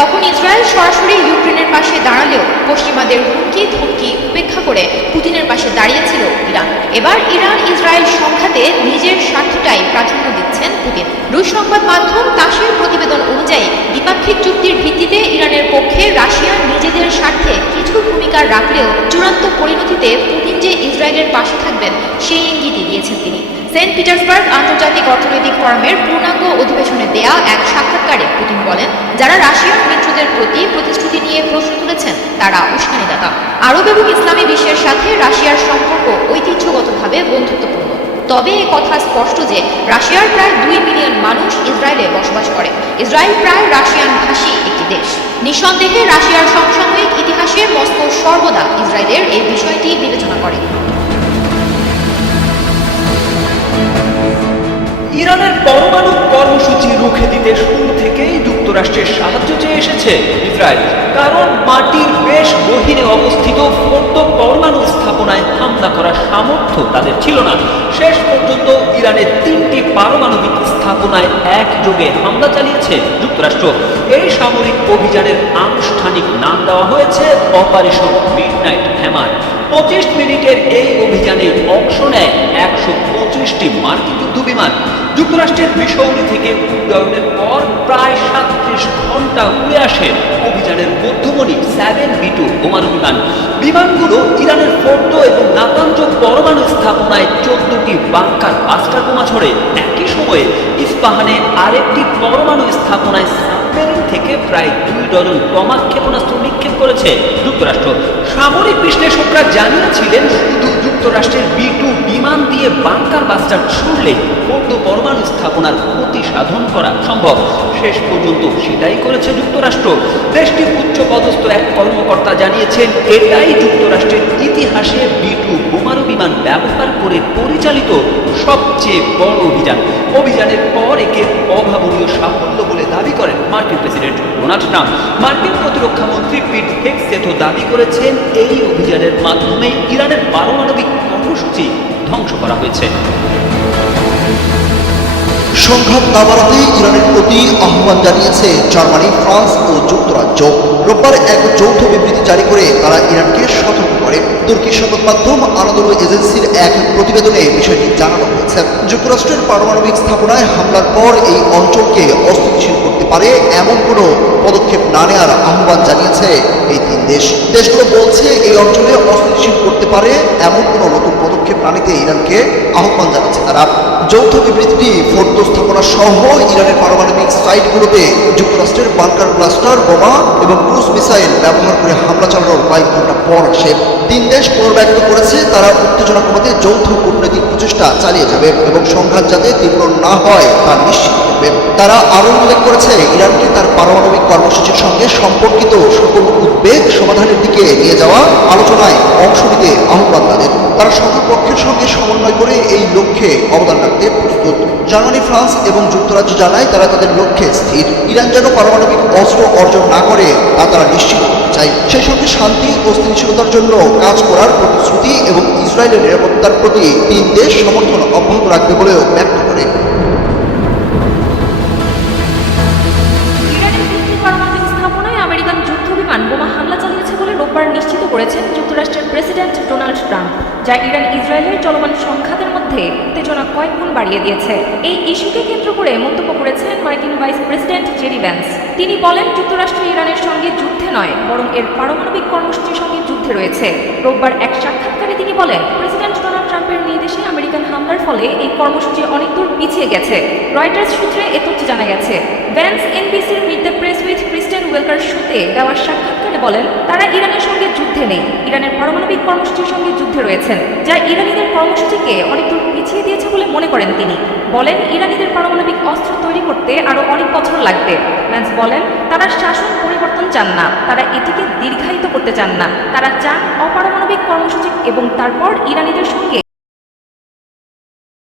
তখন ইসরায়েল সরাসরি ইউক্রেনের পাশে দাঁড়ালেও পশ্চিমাদের হুমকি ধমকি উপেক্ষা করে পুতিনের পাশে দাঁড়িয়েছিল ইরান। এবার ইরান ইসরায়েল সংঘাতে নিজের স্বার্থটাই প্রাধান্য দিচ্ছেন পুতিন। রুশ সংবাদ মাধ্যম তাসের প্রতিবেদন অনুযায়ী দ্বিপাক্ষিক চুক্তির ভিত্তিতে ইরানের পক্ষে রাশিয়া নিজেদের স্বার্থে কিছু ভূমিকা রাখলেও চূড়ান্ত পরিণতিতে পুতিন যে ইসরায়েলের পাশে থাকবেন সেই ইঙ্গিতই দিয়েছেন তিনি। সেন্ট পিটার্সবার্গ আন্তর্জাতিক অর্থনৈতিক ফোরামের পূর্ণাঙ্গ অধিবেশনে দেয়া এক সাক্ষাৎকারে পুতিন বলেন, যারা রাশিয়ার মিত্রদের প্রতি প্রতিশ্রুতি নিয়ে প্রশ্ন তুলেছেন তারা উস্কানিদাতা। আরব এবং ইসলামী বিশ্বের সাথে রাশিয়ার সম্পর্ক ঐতিহ্যগতভাবে বন্ধুত্বপূর্ণ। তবে এ কথা স্পষ্ট যে রাশিয়ার প্রায় 2 মিলিয়ন মানুষ ইসরায়েলে বসবাস করে। ইসরায়েল প্রায় রাশিয়ান ভাষী একটি দেশ। নিঃসন্দেহে রাশিয়ার সমসাময়িক ইতিহাসে মস্কো সর্বদা ইসরায়েলের এই বিষয়টি বিবেচনা করে। ইরানের পরমাণু কর্মসূচি রুখে দিতে শুরু থেকেই যুক্তরাষ্ট্রের সাহায্য চেয়ে এসেছে ইসরায়েল, কারণ মাটির বেশ গহীনে অবস্থিত ফোর্দো পরমাণু স্থাপনায় হামলা করার সামর্থ্য তাদের ছিল না। শেষ পর্যন্ত ইরানের 3টি পারমাণবিক স্থাপনায় একযোগে হামলা চালিয়েছে যুক্তরাষ্ট্র। এই সামরিক অভিযানের আনুষ্ঠানিক নাম দেওয়া হয়েছে অপারেশন মিডনাইট হ্যামার। 25 মিনিটের এই অভিযানে অংশ নেয় 125টি মার্কিন যুদ্ধবিমান। যুক্তরাষ্ট্রের মিসৌরি থেকে উড্ডয়নের পর প্রায় 37 ঘন্টা উড়ে আসে অভিযানের মধ্যমণি 7B2 বোমারু বিমান। বিমানগুলো ইরানের ফোর্দো এবং নাতাঞ্জ পরমাণু স্থাপনায় 14টি বাংকার বাস্টার বোমা ছড়ে। একই সময়ে ইস্পাহানে আরেকটি পরমাণু স্থাপনায় সাবমেরিন থেকে প্রায় 2 ডজন বোমা ক্ষেপণাস্ত্র নিক্ষেপ করেছে যুক্তরাষ্ট্র। সামরিক বিশ্লেষকরা জানিয়েছিলেন শুধু যুক্তরাষ্ট্রের B2 বিমান দিয়ে বাংকার বাস্টার ছুড়লে ফোর্দো পরমাণু স্থাপনার ক্ষতি সাধন করা সম্ভব। শেষ পর্যন্ত সেটাই করেছে যুক্তরাষ্ট্র। দেশটির উচ্চপদস্থ এক কর্মকর্তা জানিয়েছেন, এটাই যুক্তরাষ্ট্রের ইতিহাসে B2 বোমারু বিমান ব্যবহার করে পরিচালিত সবচেয়ে বড় অভিযান। অভিযানের পর একে অভাবনীয় সাফল্য বলে দাবি করেন মার্কিন প্রেসিডেন্ট ডোনাল্ড ট্রাম্প। মার্কিন প্রতিরক্ষা মন্ত্রী পিট হেগসেথও দাবি করেছেন, এই অভিযানের মাধ্যমে ইরানের পারমাণবিক কর্মসূচি ধ্বংস করা হয়েছে। সংঘাত না বাড়াতে ইরানের প্রতি আহ্বান জানিয়েছে জার্মানি, ফ্রান্স ও যুক্তরাজ্য। রোববার এক যৌথ বিবৃতি জারি করে তারা ইরানকে সতর্ক করে। তুর্কি সংবাদ মাধ্যম আনাদোলু এজেন্সির এক প্রতিবেদনে বিষয়টি জানানো হয়েছে। যুক্তরাষ্ট্রের পারমাণবিক স্থাপনায় হামলার পর এই অঞ্চলকে অস্থিতিশীল করতে পারে এমন কোনো পদক্ষেপ না নেওয়ার আহ্বান জানিয়েছে এই 3 দেশ। দেশগুলো বলছে এই অঞ্চলে অস্থিতিশীল করতে পারে এমন কোনো নতুন পদক্ষেপ না নিতে ইরানকে আহ্বান জানাচ্ছে তারা। যৌথ বিবৃতিটি ফোর্দো স্থাপনা সহ ইরানের পারমাণবিক সাইটগুলোতে যুক্তরাষ্ট্রের বাংকার ব্লাস্টার বোমা এবং ক্রুজ মিসাইল ব্যবহার করে হামলা চালানোর কয়েক ঘন্টা পর আসে। 3 দেশ পুনর্ব্যক্ত করেছে তারা উত্তেজনা কমাতে যৌথ কূটনৈতিক প্রচেষ্টা চালিয়ে যাবে এবং সংঘাত যাতে তীব্র না হয় তা নিশ্চিত করবে। তারা আরও উল্লেখ করেছে, ইরানকে তার পারমাণবিক কর্মসূচির সঙ্গে সম্পর্কিত সকল উদ্বেগ সমাধানের দিকে নিয়ে যাওয়া আলোচনায় অংশ নিতে আহ্বান তাদের। তারা সকল পক্ষের সঙ্গে সমন্বয় করে এই লক্ষ্যে অবদান রাখতে প্রস্তুত। জার্মানি, ফ্রান্স এবং যুক্তরাজ্য জানায় তারা তাদের লক্ষ্যে স্থির। ইরান যেন পারমাণবিক অস্ত্র অর্জন না করে তা তারা নিশ্চিত করতে চায়। সেই সঙ্গে শান্তি ও স্থিতিশীলতার জন্য কাজ করার প্রতিশ্রুতি এবং ইসরায়েলের নিরাপত্তার প্রতি 3 দেশ সমর্থন অব্যাহত রাখবে বলেও ব্যক্ত করে। আমেরিকান যুদ্ধবিমান বোমা হামলা চালিয়েছে বলে রোববার নিশ্চিত করেছেন যুক্তরাষ্ট্রের প্রেসিডেন্ট ডোনাল্ড ট্রাম্প, যা ইরান ইসরায়েলের চলমান সংঘাতের মধ্যে উত্তেজনা কয়েক গুণ বাড়িয়ে দিয়েছে। এই ইস্যুকে কেন্দ্র করে মন্তব্য করেছেন মার্কিন ভাইস প্রেসিডেন্ট জেডি ভ্যান্স। তিনি বলেন, যুক্তরাষ্ট্র ইরানের সঙ্গে যুদ্ধে নয় বরং এর পারমাণবিক কর্মসূচির সঙ্গে যুদ্ধে রয়েছে। রোববার এক সাক্ষাৎকারে তিনি বলেন, প্রেসিডেন্ট ডোনাল্ড ট্রাম্পের নির্দেশে আমেরিকান হামলার ফলে এই কর্মসূচি অনেক দূর পিছিয়ে গেছে। রয়টার্স সূত্রে এ তথ্য জানা গেছে। ভ্যান্স এনবিসির meet the press with Kristen Welker শোতে দেওয়া সাক্ষাৎকারে বলেন, তারা ইরানের সঙ্গে যুদ্ধে নেই, ইরানের পারমাণবিক কর্মসূচির সঙ্গে যুদ্ধে রয়েছেন, যা ইরানিদের কর্মসূচিকে অনেক দূর পিছিয়ে দিয়েছে বলে মনে করেন তিনি। বলেন, ইরানিদের পারমাণবিক অস্ত্র তৈরি করতে আরও অনেক বছর লাগবে। ভ্যান্স বলেন, তারা শাসন পরিবর্তন চান না, তারা এটিকে দীর্ঘায়িত করতে চান না, তারা চান অপারমাণবিক কর্মসূচি এবং তারপর ইরানিদের সঙ্গে